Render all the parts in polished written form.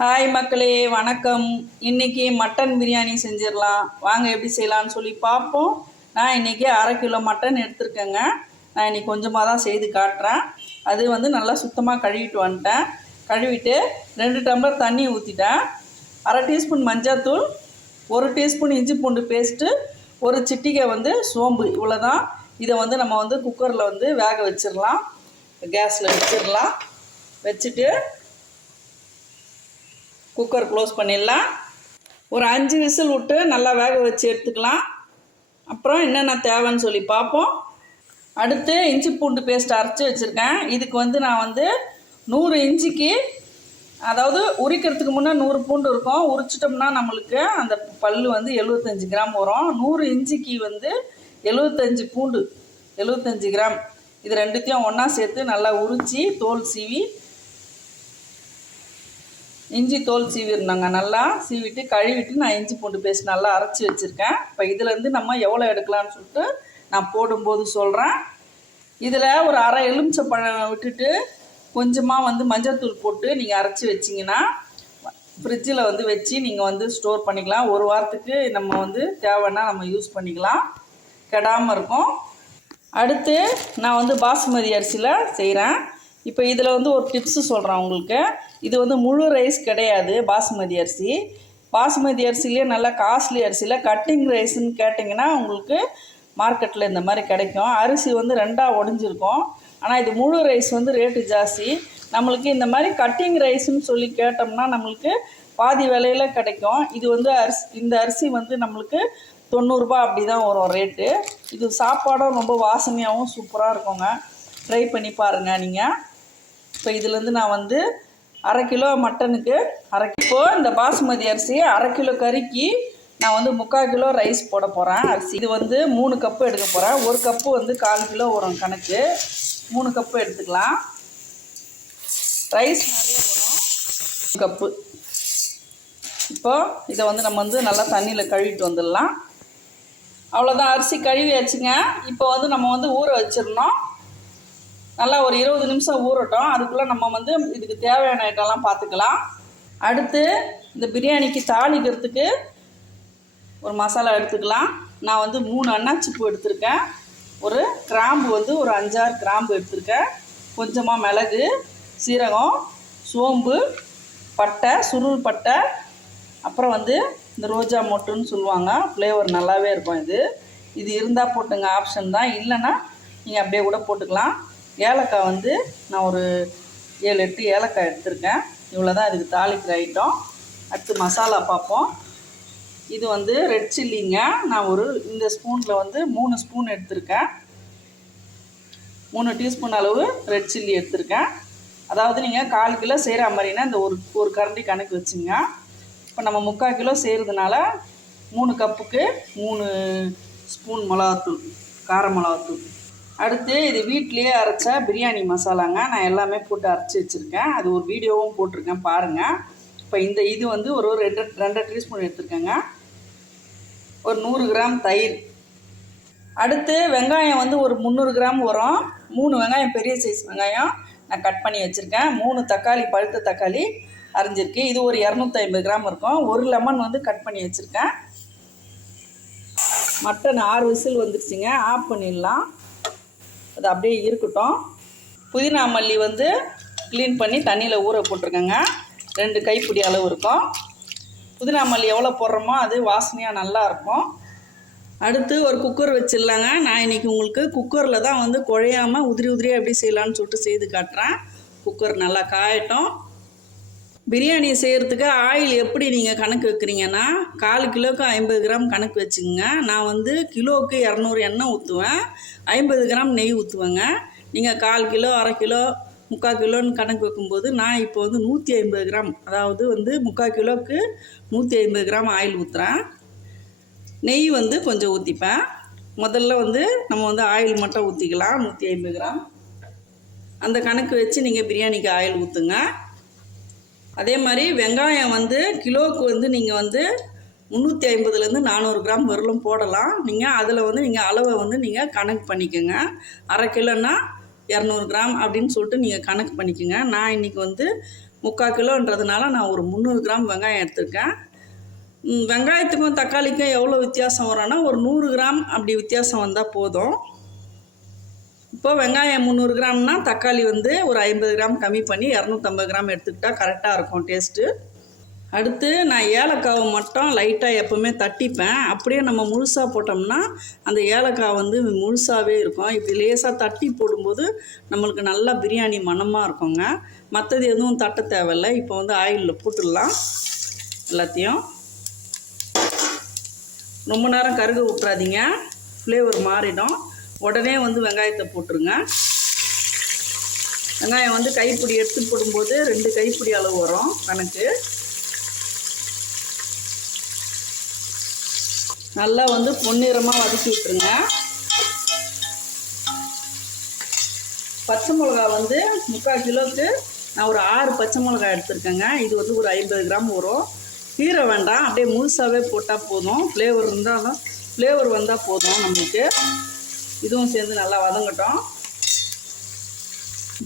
Hi மக்களே, வணக்கம். இன்றைக்கி மட்டன் பிரியாணி செஞ்சிடலாம் வாங்க. எப்படி செய்யலான்னு சொல்லி பார்ப்போம். நான் இன்றைக்கி 1/2 கிலோ மட்டன் எடுத்துருக்கேங்க. நான் இன்றைக்கி கொஞ்சமாக தான் செய்து காட்டுறேன். அது நல்லா சுத்தமாக கழுவிட்டு வந்துட்டேன். கழுவிட்டு 2 டம்ளர் தண்ணி ஊற்றிட்டேன். 1/2 டீஸ்பூன் மஞ்சள்தூள், 1 டீஸ்பூன் இஞ்சி பூண்டு பேஸ்ட்டு, ஒரு சிட்டிகை சோம்பு, இவ்வளோ தான். இதை நம்ம குக்கரில் வேக வச்சிடலாம். கேஸில் வச்சிடலாம். வச்சுட்டு குக்கர் க்ளோஸ் பண்ணிடலாம். ஒரு 5 விசில் விட்டு நல்லா வேக வச்சு எடுத்துக்கலாம். அப்புறம் என்னென்ன தேவைன்னு சொல்லி பார்ப்போம். அடுத்து இஞ்சி பூண்டு பேஸ்ட் அரைச்சி வச்சுருக்கேன். இதுக்கு நான் 100 இஞ்சிக்கு, அதாவது உரிக்கிறதுக்கு முன்னே 100 பூண்டு இருக்கும். உரிச்சிட்டோம்னா நம்மளுக்கு அந்த பல் 75 கிராம் வரும். 100 இஞ்சிக்கு 75 பூண்டு 75 கிராம். இது ரெண்டுத்தையும் ஒன்றா சேர்த்து நல்லா உரித்து தோல் சீவி, இஞ்சி தோல் சீவிருந்தாங்க. நல்லா சீவிட்டு கழுவிட்டு நான் இஞ்சி பூண்டு பேஸ்ட் நல்லா அரைச்சி வச்சுருக்கேன். இப்போ இதுலேருந்து நம்ம எவ்வளோ எடுக்கலான்னு சொல்லிட்டு நான் போடும்போது சொல்கிறேன். இதில் ஒரு 1/2 எலுமிச்சப்பழம் விட்டுட்டு கொஞ்சமாக மஞ்சள்தூள் போட்டு நீங்கள் அரைச்சி வச்சிங்கன்னா ஃப்ரிட்ஜில் வச்சு நீங்கள் ஸ்டோர் பண்ணிக்கலாம். ஒரு வாரத்துக்கு நம்ம தேவைன்னா நம்ம யூஸ் பண்ணிக்கலாம், கெடாமல் இருக்கும். அடுத்து நான் பாசுமதி அரிசியில் செய்கிறேன். இப்போ இதில் ஒரு டிப்ஸு சொல்கிறேன் உங்களுக்கு. இது முழு ரைஸ் கிடையாது, பாசுமதி அரிசி. பாசுமதி அரிசிலே நல்லா காஸ்ட்லி அரிசியில் கட்டிங் ரைஸ்ன்னு கேட்டிங்கன்னா உங்களுக்கு மார்க்கெட்டில் இந்த மாதிரி கிடைக்கும். அரிசி 2ஆக உடஞ்சிருக்கும். ஆனால் இது முழு ரைஸ் ரேட்டு ஜாஸ்தி. நம்மளுக்கு இந்த மாதிரி கட்டிங் ரைஸ்ன்னு சொல்லி கேட்டோம்னா நம்மளுக்கு பாதி விலையில் கிடைக்கும். இது இந்த அரிசி நம்மளுக்கு 90 ரூபா அப்படி தான் வரும் ரேட்டு. இது சாப்பாடும் ரொம்ப வாசனையாகவும் சூப்பராக இருக்குங்க. ட்ரை பண்ணி பாருங்கள் நீங்கள். இப்போ இதுலேருந்து நான் 1/2 கிலோ மட்டனுக்கு இப்போது இந்த பாசுமதி அரிசி 1/2 கிலோ கறிக்கு நான் 3/4 கிலோ ரைஸ் போட போகிறேன். அரிசி இது 3 கப்பு எடுக்க போகிறேன். ஒரு கப்பு 1/4 கிலோ வரும் கணக்கு. 3 கப்பு எடுத்துக்கலாம். ரைஸ் நிறைய வரும், 1 கப்பு. இப்போது இதை நம்ம நல்லா தண்ணியில் கழுவிட்டு வந்துடலாம். அவ்வளோதான், அரிசி கழுவி வச்சுங்க. இப்போ நம்ம ஊற வச்சிடணும். நல்லா ஒரு 20 நிமிஷம் ஊறட்டும். அதுக்குள்ளே நம்ம இதுக்கு தேவையான ஐட்டம்லாம் பார்த்துக்கலாம். அடுத்து இந்த பிரியாணிக்கு தாளிக்கிறதுக்கு ஒரு மசாலா எடுத்துக்கலாம். நான் 3 அன்னாச்சிப்பூ எடுத்திருக்கேன். ஒரு கிராம்பு ஒரு 5-6 கிராம்பு எடுத்திருக்கேன். கொஞ்சமாக மிளகு, சீரகம், சோம்பு, பட்டை, சுருள் பட்டை, அப்புறம் இந்த ரோஜா மொட்டுன்னு சொல்லுவாங்க, ஃப்ளேவர் நல்லாவே இருக்கும். இது இருந்தால் போட்டுங்க, ஆப்ஷன் தான். இல்லைன்னா நீங்கள் அப்படியே கூட போட்டுக்கலாம். ஏலக்காய் நான் ஒரு 7-8 ஏலக்காய் எடுத்திருக்கேன். இவ்வளோ தான் இதுக்கு தாளிக்கிற ஐட்டம். அடுத்து மசாலா பார்ப்போம். இது ரெட் சில்லிங்க. நான் இந்த ஸ்பூனில் 3 ஸ்பூன் எடுத்திருக்கேன். 3 டீஸ்பூன் அளவு ரெட் சில்லி எடுத்திருக்கேன். அதாவது நீங்கள் 1/4 கிலோ செய்கிற மாதிரினா இந்த ஒரு கரண்டி கணக்கு வச்சுங்க. இப்போ நம்ம 3/4 கிலோ செய்கிறதுனால 3 கப்புக்கு 3 ஸ்பூன் மிளகாத்தூள், கார மிளகாத்தூள். அடுத்து இது வீட்டிலேயே அரைச்ச பிரியாணி மசாலாங்க. நான் எல்லாமே போட்டு அரைச்சி வச்சுருக்கேன். அது ஒரு வீடியோவும் போட்டிருக்கேன், பாருங்கள். இப்போ இது ஒரு 2 டீஸ்பூன் எடுத்துருக்கேங்க. ஒரு 100 கிராம் தயிர். அடுத்து வெங்காயம் ஒரு 300 கிராம் வரும். 3 வெங்காயம், பெரிய சைஸ் வெங்காயம் நான் கட் பண்ணி வச்சுருக்கேன். 3 தக்காளி, பழுத்த தக்காளி அரைஞ்சிருக்கு. இது ஒரு 250 கிராம் இருக்கும். ஒரு லெமன் கட் பண்ணி வச்சுருக்கேன். மட்டன் 6 விசில் வந்துருச்சுங்க. ஆஃப் பண்ணிடலாம். அது அப்படியே இருக்கட்டும். புதினா மல்லி க்ளீன் பண்ணி தண்ணியில் ஊற போட்டிருக்கேங்க. 2 கைப்பிடி அளவு இருக்கும். புதினா மல்லி எவ்வளோ போடுறோமோ அது வாசனையாக நல்லாயிருக்கும். அடுத்து ஒரு குக்கர் வச்சிடலாங்க. நான் இன்றைக்கி உங்களுக்கு குக்கரில் தான் குழையாமல் உதிரியாக எப்படி செய்யலான்னு சொல்லிட்டு செய்து காட்டுறேன். குக்கர் நல்லா காயட்டும். பிரியாணி செய்கிறதுக்கு ஆயில் எப்படி நீங்கள் கணக்கு வைக்கிறீங்கன்னா 1/4 கிலோவுக்கு 50 கிராம் கணக்கு வச்சுக்கோங்க. நான் கிலோவுக்கு 200 எண்ணெய் ஊற்றுவேன், 50 கிராம் நெய் ஊற்றுவேங்க. நீங்கள் 1/4 கிலோ, 1/2 கிலோ, 3/4 கிலோன்னு கணக்கு வைக்கும்போது நான் இப்போ 150 கிராம், அதாவது 3/4 கிலோவுக்கு 150 கிராம் ஆயில் ஊற்றுறேன். நெய் கொஞ்சம் ஊற்றிப்பேன். முதல்ல நம்ம ஆயில் மட்டும் ஊற்றிக்கலாம். 150 கிராம் அந்த கணக்கு வச்சு நீங்கள் பிரியாணிக்கு ஆயில் ஊற்றுங்க. அதே மாதிரி வெங்காயம் கிலோவுக்கு நீங்கள் 350லேருந்து 400 கிராம் வரலும் போடலாம். நீங்கள் அதில் நீங்கள் அளவை நீங்கள் கணக்கு பண்ணிக்கோங்க. 1/2 கிலோன்னா 200 கிராம் அப்படின்னு சொல்லிட்டு நீங்கள் கணக்கு பண்ணிக்கோங்க. நான் இன்றைக்கி 3/4 கிலோன்றதுனால நான் ஒரு 300 கிராம் வெங்காயம் எடுத்திருக்கேன். வெங்காயத்துக்கும் தக்காளிக்கும் எவ்வளோ வித்தியாசம் வரும்னா ஒரு 100 கிராம் அப்படி வித்தியாசம் வந்தால் போதும். இப்போ வெங்காயம் 300 கிராம்னா தக்காளி வந்து ஒரு 50 கிராம் கம்மி பண்ணி 250 கிராம் எடுத்துக்கிட்டால் கரெக்டாக இருக்கும் டேஸ்ட்டு. அடுத்து நான் ஏலக்காவை மட்டும் லைட்டாக எப்போவுமே தட்டிப்பேன். அப்படியே நம்ம முழுசாக போட்டோம்னா அந்த ஏலக்காய் வந்து முழுசாகவே இருக்கும். இப்படி லேசாக தட்டி போடும்போது நம்மளுக்கு நல்லா பிரியாணி மணமாக இருக்குங்க. மற்றது எதுவும் தட்ட தேவையில்லை. இப்போ வந்து ஆயிலில் போட்டுடலாம் எல்லாத்தையும். ரொம்ப நேரம் கருக விட்றாதீங்க, ஃப்ளேவர் மாறிடும். உடனே வந்து வெங்காயத்தை போட்டுருங்க. வெங்காயம் வந்து கைப்பிடி எடுத்து போடும்போது 2 கைப்பிடி அளவு வரும் கணக்கு. நல்லா வந்து பொன்னிறமாக வதக்கி விட்டுருங்க. பச்சை மிளகா வந்து 3/4 கிலோவுக்கு நான் ஒரு 6 பச்சை மிளகா எடுத்துருக்கேங்க. இது வந்து ஒரு 50 கிராம் வரும். கீரை வேண்டாம், அப்படியே முழுசாகவே போட்டால் போதும். ஃப்ளேவர் இருந்தாலும் ஃப்ளேவர் வந்தால் போதும் நம்மளுக்கு. இதுவும் சேர்ந்து நல்லா வதங்கட்டும்.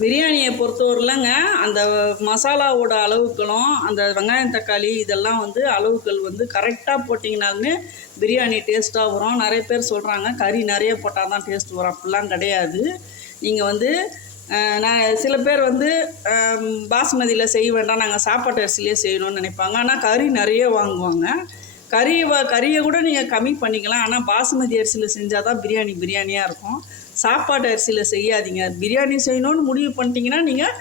பிரியாணியை பொறுத்தவரையிலங்க அந்த மசாலாவோட அளவுக்களும் அந்த வெங்காயம் தக்காளி இதெல்லாம் வந்து அளவுக்கள் வந்து கரெக்டாக போட்டிங்கனாலுமே பிரியாணி டேஸ்ட்டாக வரும். நிறைய பேர் சொல்கிறாங்க கறி நிறைய போட்டால் தான் டேஸ்ட் வரும். அப்படிலாம் கிடையாது. நீங்கள் வந்து நான் சில பேர் வந்து பாஸ்மதியில் செய்ய வேண்டாம், நாங்கள் சாப்பாட்டு அரிசியிலே செய்யணும்னு நினைப்பாங்க. ஆனால் கறி நிறைய வாங்குவாங்க. கறியை கூட நீங்கள் கம்மி பண்ணிக்கலாம். ஆனால் பாஸ்மதி அரிசியில் செஞ்சால் தான் பிரியாணியாக இருக்கும். சாப்பாட்டு அரிசியில் செய்யாதீங்க. பிரியாணி செய்யணும்னு முடிவு பண்ணிட்டீங்கன்னா நீங்கள்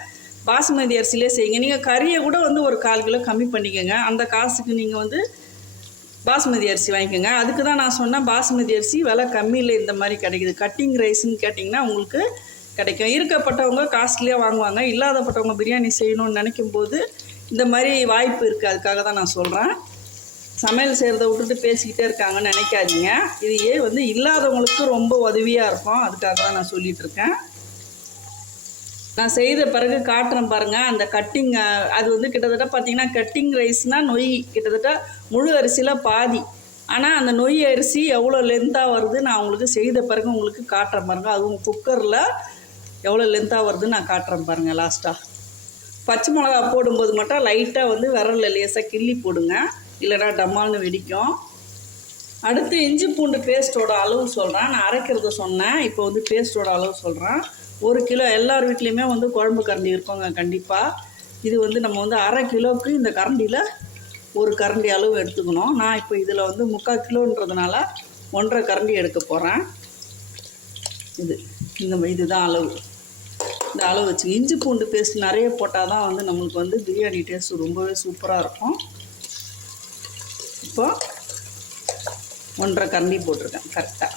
பாஸ்மதி அரிசியிலே செய்யுங்க. நீங்கள் கறியை கூட வந்து ஒரு 1/4 கிலோ கம்மி பண்ணிக்கோங்க. அந்த காசுக்கு நீங்கள் வந்து பாஸ்மதி அரிசி வாங்கிக்கோங்க. அதுக்கு தான் நான் சொன்னேன் பாஸ்மதி அரிசி விலை கம்மியில் இந்த மாதிரி கிடைக்குது. கட்டிங் ரைஸ்ன்னு கேட்டிங்கன்னா உங்களுக்கு கிடைக்கும். இருக்கப்பட்டவங்க காஸ்ட்லியாக வாங்குவாங்க. இல்லாதப்பட்டவங்க பிரியாணி செய்யணும்னு நினைக்கும் போது இந்த மாதிரி வாய்ப்பு இருக்குது. அதுக்காக தான் நான் சொல்கிறேன். சமையல் செய்கிறத விட்டுட்டு பேசிக்கிட்டே இருக்காங்கன்னு நினைக்காதீங்க. இது வந்து இல்லாதவங்களுக்கு ரொம்ப உதவியாக இருக்கும். அதுக்காக தான் நான் சொல்லிகிட்ருக்கேன். நான் செய்த பிறகு காட்டுறேன் பாருங்கள். அந்த கட்டிங் அது வந்து கிட்டத்தட்ட பார்த்திங்கன்னா கட்டிங் ரைஸ்னால் நொய் கிட்டத்தட்ட முழு அரிசியில் பாதி. ஆனால் அந்த நொய் அரிசி எவ்வளோ லென்த்தாக வருது நான் உங்களுக்கு செய்த பிறகு உங்களுக்கு காட்டுறேன் பாருங்கள். அதுவும் குக்கரில் எவ்வளோ லென்த்தாக வருதுன்னு நான் காட்டுறேன் பாருங்கள். லாஸ்ட்டாக பச்சை மிளகா போடும்போது மட்டும் லைட்டாக வந்து விரலில் லேசாக கிள்ளி போடுங்க, இல்லைனா டம்மால்னு வெடிக்கும். அடுத்து இஞ்சி பூண்டு பேஸ்ட்டோட அளவு சொல்கிறேன். நான் அரைக்கிறத சொன்னேன், இப்போ வந்து பேஸ்ட்டோட அளவு சொல்கிறேன். 1 கிலோ எல்லார் வீட்லேயுமே வந்து குழம்பு கரண்டி இருக்குங்க கண்டிப்பாக. இது வந்து நம்ம வந்து 1/2 கிலோவுக்கு இந்த கரண்டியில் 1 கரண்டி அளவு எடுத்துக்கணும். நான் இப்போ இதில் வந்து 3/4 கிலோன்றதுனால 1.5 கரண்டி எடுக்க போகிறேன். இதுதான் அளவு. இந்த அளவு வச்சு இஞ்சி பூண்டு பேஸ்ட் நிறைய போட்டால் தான் வந்து நம்மளுக்கு வந்து பிரியாணி டேஸ்ட் ரொம்பவே சூப்பராக இருக்கும். இப்போ 1.5 கரண்டி போட்டிருக்கேன் கரெக்டாக.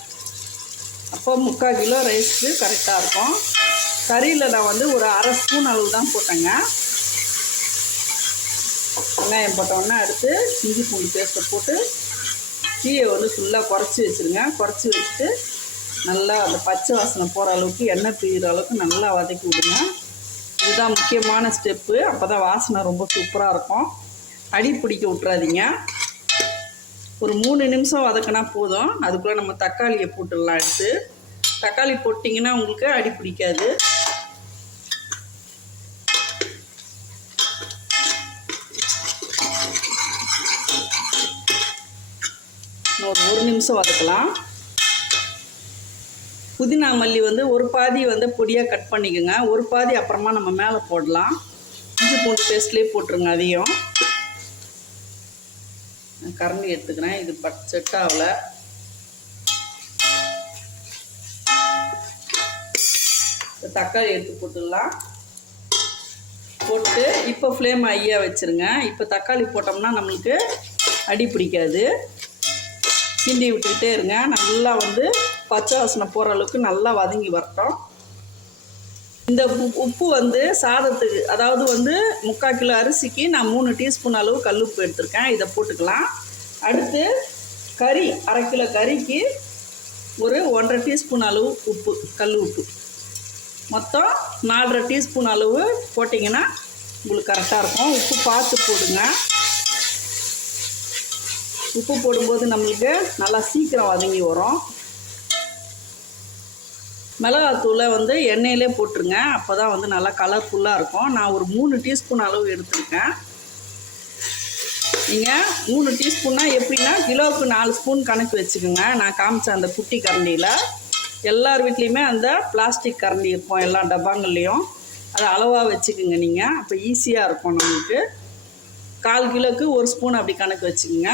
அப்போ 3/4 கிலோ ரைஸ்க்கு கரெக்டாக இருக்கும். கறியில் நான் வந்து ஒரு 1/2 ஸ்பூன் அளவு தான் போட்டேங்க. வெங்காயம் போட்டோன்னா அடுத்து இஞ்சி பூண்டு பேஸ்ட்டை போட்டு தீயை வந்து ஃபுல்லாக குறைச்சி வச்சுருங்க. குறைச்சி வச்சுட்டு நல்லா அந்த பச்சை வாசனை போகிற அளவுக்கு எண்ணெய் பிரிகிற அளவுக்கு நல்லா வதக்கி விடுங்க. இதுதான் முக்கியமான ஸ்டெப்பு. அப்போ தான் வாசனை ரொம்ப சூப்பராக இருக்கும். அடி பிடிக்க விட்றாதீங்க. ஒரு 3 நிமிஷம் வதக்கினா போதும். அதுக்குள்ளே நம்ம தக்காளியை போட்டுடலாம். எடுத்து தக்காளி போட்டிங்கன்னா உங்களுக்கு அடி பிடிக்காது. ஒரு 1 நிமிஷம் வதக்கலாம். புதினா மல்லி வந்து ஒரு பாதி வந்து பொடியாக கட் பண்ணிக்கோங்க, ஒரு பாதி அப்புறமா நம்ம மேலே போடலாம். இஞ்சி பூண்டு பேஸ்ட்லேயே போட்டுருங்க. அதையும் கரண்டி எடுத்துக்கிறேன். இது செட் ஆகலை. தக்காளி எடுத்து போட்டுடலாம். போட்டு இப்போ ஃப்ளேம் ஹையாக வச்சுருங்க. இப்போ தக்காளி போட்டோம்னா நம்மளுக்கு அடி பிடிக்காது. கிண்டி விட்டுக்கிட்டே இருங்க. நல்லா வந்து பச்சை வாசனை போகிற அளவுக்கு நல்லா வதங்கி வரட்டும். இந்த உப்பு வந்து சாதத்துக்கு, அதாவது வந்து 3/4 கிலோ அரிசிக்கு நான் 3 டீஸ்பூன் அளவு கல்லுப்பு எடுத்திருக்கேன். இதை போட்டுக்கலாம். அடுத்து கறி 1/2 கிலோ கறிக்கு ஒரு 1.5 டீஸ்பூன் அளவு உப்பு, கல் உப்பு. மொத்தம் 4.5 டீஸ்பூன் அளவு போட்டிங்கன்னா உங்களுக்கு கரெக்டாக இருக்கும். உப்பு பார்த்து போடுங்க. உப்பு போடும்போது நம்மளுக்கு நல்லா சீக்கிரம் வதங்கி வரும். மிளகாத்தூளை வந்து எண்ணெயிலே போட்டுருங்க. அப்போ தான் வந்து நல்லா கலர்ஃபுல்லாக இருக்கும். நான் ஒரு 3 டீஸ்பூன் அளவு எடுத்துருக்கேன். நீங்கள் 3 டீஸ்பூன்னா எப்படின்னா கிலோவுக்கு 4 ஸ்பூன் கணக்கு வச்சுக்கோங்க. நான் காமிச்ச அந்த குட்டி கரண்டியில் எல்லார் வீட்லேயுமே அந்த பிளாஸ்டிக் கரண்டி இருக்கும், எல்லா டப்பாங்கள்லேயும். அதை அளவாக வச்சுக்கோங்க நீங்கள். அப்போ ஈஸியாக இருக்கும் நம்மளுக்கு. 1/4 கிலோவுக்கு 1 ஸ்பூன் அப்படி கணக்கு வச்சுக்கோங்க.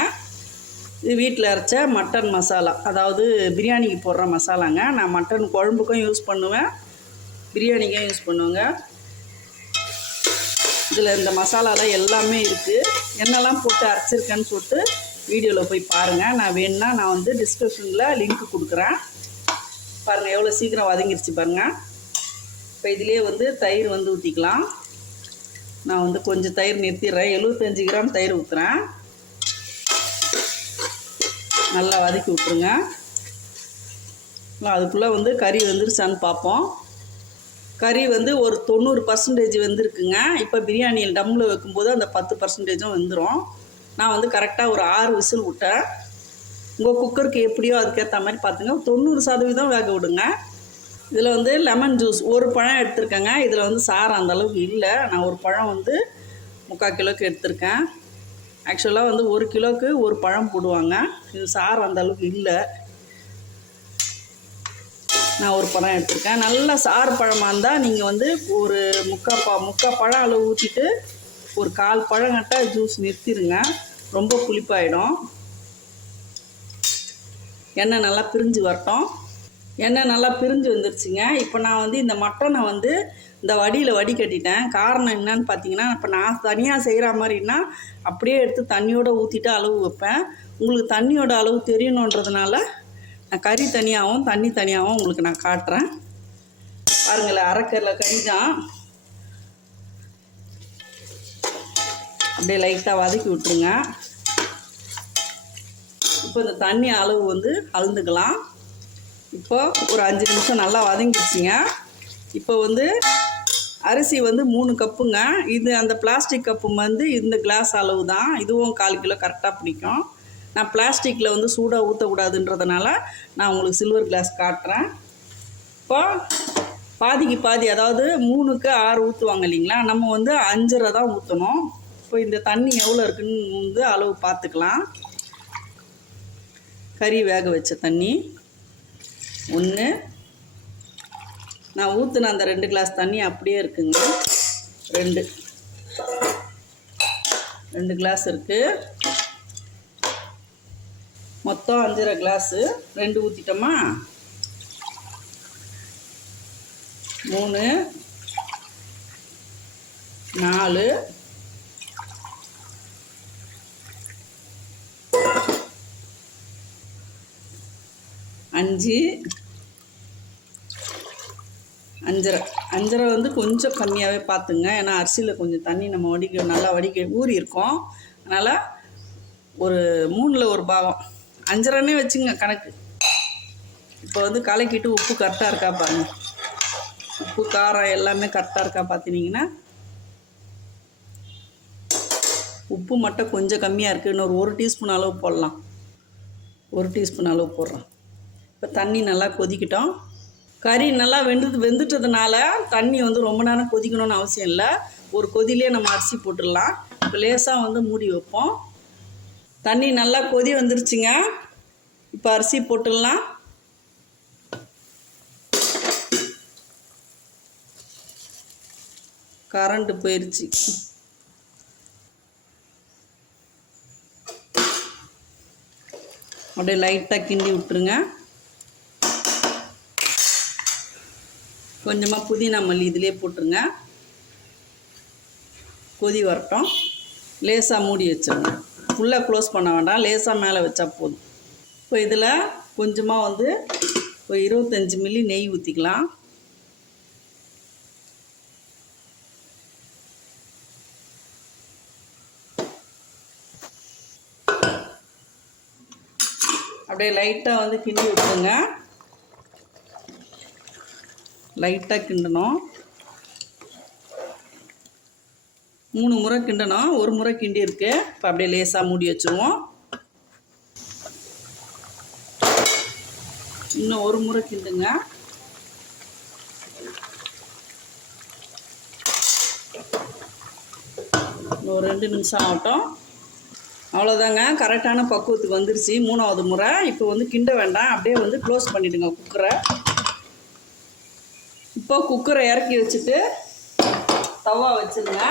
இது வீட்டில் அரைச்ச மட்டன் மசாலா, அதாவது பிரியாணிக்கு போடுற மசாலாங்க. நான் மட்டன் குழம்புக்கும் யூஸ் பண்ணுவேன், பிரியாணிக்கும் யூஸ் பண்ணுவேங்க. இதில் இந்த மசாலாலாம் எல்லாமே இருக்குது. என்னெல்லாம் போட்டு அரைச்சிருக்கேன்னு சொல்லிட்டு வீடியோவில் போய் பாருங்கள். நான் வேணுன்னா நான் வந்து டிஸ்கிரிப்ஷனில் லிங்க் கொடுக்குறேன். பாருங்கள் எவ்வளோ சீக்கிரம் வதங்கிருச்சு பாருங்கள். இப்போ இதிலே வந்து தயிர் வந்து ஊற்றிக்கலாம். நான் வந்து கொஞ்சம் தயிர் நிறுத்திடுறேன். 75 கிராம் தயிர் ஊற்றுறேன். நல்லா வதக்கி விட்ருங்க. அதுக்குள்ளே வந்து கறி வந்துருச்சான்னு பார்ப்போம். கறி வந்து ஒரு 90% வந்துருக்குங்க. இப்போ பிரியாணியில் டம்மில் வைக்கும்போது அந்த 10% வந்துடும். நான் வந்து கரெக்டாக ஒரு 6 விசில் விட்டேன். உங்கள் குக்கருக்கு எப்படியோ அதுக்கேற்ற மாதிரி பார்த்துங்க. 90% வேக விடுங்க. இதில் வந்து லெமன் ஜூஸ் ஒரு பழம் எடுத்துருக்கேங்க. இதில் வந்து சாரம் அந்தளவுக்கு இல்லை. நான் ஒரு பழம் வந்து 3/4 கிலோவுக்கு எடுத்திருக்கேன். ஆக்சுவலாக வந்து 1 கிலோவுக்கு ஒரு பழம் போடுவாங்க. இது சாரம் அந்தளவுக்கு இல்லை. நான் ஒரு பழம் எடுத்துருக்கேன். நல்லா சாறு பழமாக இருந்தால் நீங்கள் வந்து ஒரு முக்கால் பழம் அளவு ஊற்றிட்டு ஒரு 1/4 பழங்கட்ட ஜூஸ் நிறுத்திடுங்க. ரொம்ப புளிப்பாயிடும். எண்ணெய் நல்லா பிரிஞ்சு வரட்டும். எண்ணெய் நல்லா பிரிஞ்சு வந்துருச்சுங்க. இப்போ நான் வந்து இந்த மட்டனை வந்து இந்த வடியில் வடிகட்டிட்டேன். காரணம் என்னன்னு பார்த்தீங்கன்னா, இப்போ நான் தனியாக செய்கிற மாதிரின்னா அப்படியே எடுத்து தண்ணியோடு ஊற்றிட்டு அளவு வைப்பேன். உங்களுக்கு தண்ணியோட அளவு தெரியணுன்றதுனால நான் கறி தனியாகவும் தண்ணி தனியாகவும் உங்களுக்கு நான் காட்டுறேன். பாருங்களேன், அரைக்கரில் கறி தான். அப்படியே லைட்டாக வதக்கி விட்டுருங்க. இப்போ இந்த தண்ணி அளவு வந்து அளந்துக்கலாம். இப்போ ஒரு 5 நிமிஷம் நல்லா வதங்கிடுச்சிங்க. இப்போ வந்து அரிசி வந்து 3 கப்புங்க. இது அந்த பிளாஸ்டிக் கப்பு வந்து இந்த கிளாஸ் அளவு தான். இதுவும் 1/4 கிலோ கரெக்டாக பிடிக்கும். நான் பிளாஸ்டிக்கில் வந்து சூடாக ஊற்றக்கூடாதுன்றதுனால நான் உங்களுக்கு சில்வர் கிளாஸ் காட்டுறேன். இப்போ பாதிக்கு பாதி, அதாவது 3க்கு 6 ஊற்றுவாங்க இல்லைங்களா, நம்ம வந்து 5.5 தான் ஊற்றணும். இப்போ இந்த தண்ணி எவ்வளோ இருக்குன்னு வந்து அளவு பார்த்துக்கலாம். கறி வேக வச்ச தண்ணி 1, நான் ஊற்றின அந்த 2 கிளாஸ் தண்ணி அப்படியே இருக்குங்க. 2 கிளாஸ் இருக்குது. மொத்தம் 5.5 கிளாஸு. 2 ஊற்றிட்டோமா, 3, 4, 5, 5.5 வந்து கொஞ்சம் கம்மியாகவே பார்த்துங்க. ஏன்னா அரிசியில் கொஞ்சம் தண்ணி நம்ம நல்லா ஊறி இருக்கோம். அதனால் ஒரு 3ல் 1 பாகம் 5.5 வச்சுங்க கணக்கு. இப்போ வந்து கலக்கிட்டு உப்பு கரெக்டாக இருக்கா பாருங்கள். உப்பு காரம் எல்லாமே கரெக்டாக இருக்கா பார்த்துட்டிங்கன்னா. உப்பு மட்டும் கொஞ்சம் கம்மியாக இருக்குது. இன்னொரு 1 டீஸ்பூன் அளவு போடலாம். 1 டீஸ்பூன் அளவு போடுறோம். இப்போ தண்ணி நல்லா கொதிக்கிட்டோம். கறி நல்லா வெந்துட்டதுனால தண்ணி வந்து ரொம்ப நேரம் கொதிக்கணும்னு அவசியம் இல்லை. ஒரு கொதிலே நம்ம அரிசி போட்டுடலாம். இப்போ லேசாக வந்து மூடி வைப்போம். தண்ணி நல்லா கொதி வந்துருச்சுங்க. இப்போ அரிசி போட்டுடலாம். கரண்ட்டு போயிடுச்சு. அப்படியே லைட்டாக கிண்டி விட்டுருங்க. கொஞ்சமாக புதினா மல்லி இதிலே போட்டுருங்க. கொதி வரட்டும். லேசாக மூடி வச்சிருங்க. ஃபுல்லாக க்ளோஸ் பண்ண வேண்டாம், லேசாக மேலே வச்சா போதும். இப்போ இதில் கொஞ்சமாக வந்து ஒரு 25 மில்லி நெய் ஊற்றிக்கலாம். அப்படியே லைட்டாக வந்து கிண்டி விட்டுருங்க. லைட்டாக கிண்டணும். 3 முறை கிண்டணும். 1 முறை கிண்டி இருக்கு. இப்போ அப்படியே லேசாக மூடி வச்சுருவோம். இன்னும் 1 முறை கிண்டுங்க. ஒரு 2 நிமிஷம் ஆகட்டும். அவ்வளோதாங்க, கரெக்டான பக்குவத்துக்கு வந்துருச்சு 3வது முறை. இப்போ வந்து கிண்ட வேண்டாம், அப்படியே வந்து க்ளோஸ் பண்ணிவிடுங்க குக்கரை. இப்போ குக்கரை இறக்கி வச்சுட்டு தவா வச்சுருங்க.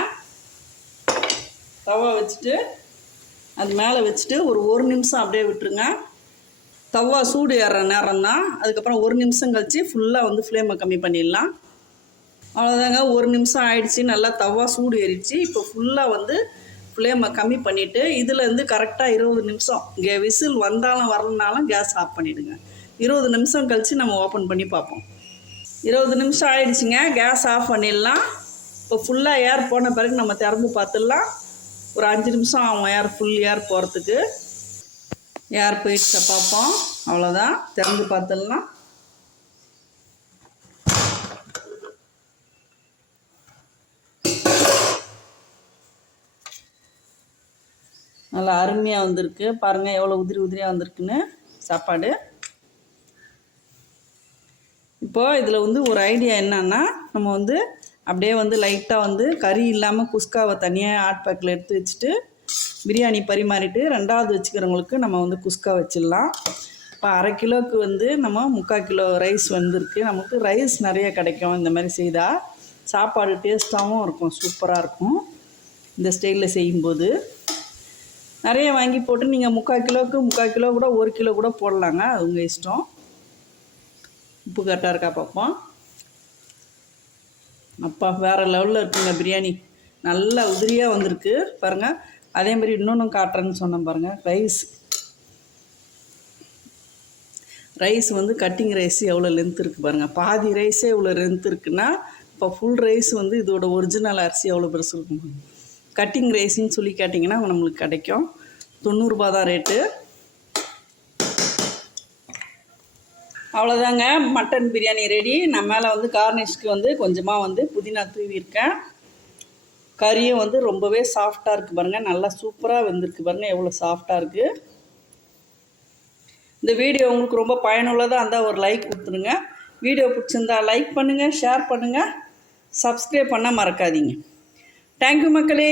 தவா வச்சுட்டு அது மேலே வச்சுட்டு ஒரு நிமிஷம் அப்படியே விட்டுருங்க. தவா சூடு ஏறுற நேரம் தான். அதுக்கப்புறம் 1 நிமிஷம் கழித்து ஃபுல்லாக வந்து ஃப்ளேமை கம்மி பண்ணிடலாம். அவ்வளோதாங்க, 1 நிமிஷம் ஆயிடுச்சு. நல்லா தவா சூடு ஏறிடுச்சு. இப்போ ஃபுல்லாக வந்து ஃப்ளேமை கம்மி பண்ணிவிட்டு இதுலேருந்து கரெக்டாக 20 நிமிஷம் விசில் வந்தாலும் வரலனாலும் கேஸ் ஆஃப் பண்ணிவிடுங்க. 20 நிமிஷம் கழித்து நம்ம ஓப்பன் பண்ணி பார்ப்போம். 20 நிமிஷம் ஆயிடுச்சுங்க, கேஸ் ஆஃப் பண்ணிடலாம். இப்போ ஃபுல்லாக ஏர் போன பிறகு நம்ம திறந்து பார்த்துடலாம். ஒரு 5 நிமிஷம் ஆகும் ஃபுல் ஏர் போகிறதுக்கு. ஏர் போயிடுச்சா பார்ப்போம். அவ்வளோதான், திறந்து பார்த்துடலாம். நல்லா அருமையாக வந்திருக்கு பாருங்கள், எவ்வளோ உதிரியாக வந்திருக்குன்னு சாப்பாடு. இப்போது இதில் வந்து ஒரு ஐடியா என்னன்னா, நம்ம வந்து அப்படியே வந்து லைட்டாக வந்து கறி இல்லாமல் குஸ்காவை தனியாக ஹாட் பேக்கில் எடுத்து வச்சுட்டு பிரியாணி பரிமாறிட்டு 2வது வச்சுக்கிறவங்களுக்கு நம்ம வந்து குஸ்கா வச்சிடலாம். இப்போ 1/2 கிலோவுக்கு வந்து நம்ம 3/4 கிலோ ரைஸ் வந்திருக்கு. நமக்கு ரைஸ் நிறைய கிடைக்கும் இந்த மாதிரி செய்தால். சாப்பாடு டேஸ்ட்டாகவும் இருக்கும், சூப்பராக இருக்கும் இந்த ஸ்டைலில் செய்யும்போது. நிறைய வாங்கி போட்டு நீங்கள் 3/4 கிலோவுக்கு 3/4 கிலோ கூட 1 கிலோ கூட போடலாங்க, அது உங்கள் இஷ்டம். உப்பு கரெக்டாக இருக்கா பார்ப்போம். அப்பா வேறு லெவலில் இருக்குங்க பிரியாணி, நல்லா உதிரியாக வந்திருக்கு பாருங்கள். அதே மாதிரி இன்னொன்றும் காட்டுறேன்னு சொன்னேன் பாருங்கள். ரைஸ் வந்து கட்டிங் ரைஸ் எவ்வளோ லென்த் இருக்குது பாருங்கள். பாதி ரைஸே இவ்வளோ லென்த் இருக்குன்னா இப்போ ஃபுல் ரைஸ் வந்து இதோட ஒரிஜினல் அரிசி எவ்வளோ பெருசு இருக்கும். கட்டிங் ரைஸ்ன்னு சொல்லி கேட்டிங்கன்னா நம்மளுக்கு கிடைக்கும். 90 ரூபா தான் ரேட்டு. அவ்வளோதாங்க, மட்டன் பிரியாணி ரெடி. நான் மேலே வந்து கார்னிஷ்க்கு வந்து கொஞ்சமாக வந்து புதினா தூவியிருக்கேன். கறியும் வந்து ரொம்பவே சாஃப்டாக இருக்குது பாருங்கள், நல்லா சூப்பராக வெந்திருக்கு பாருங்கள், எவ்வளோ சாஃப்டாக இருக்குது. இந்த வீடியோ உங்களுக்கு ரொம்ப பயனுள்ளதாக இருந்தால் ஒரு லைக் கொடுத்துருங்க. வீடியோ பிடிச்சிருந்தா லைக் பண்ணுங்கள், ஷேர் பண்ணுங்கள், சப்ஸ்கிரைப் பண்ண மறக்காதீங்க. தேங்க்யூ மக்களே.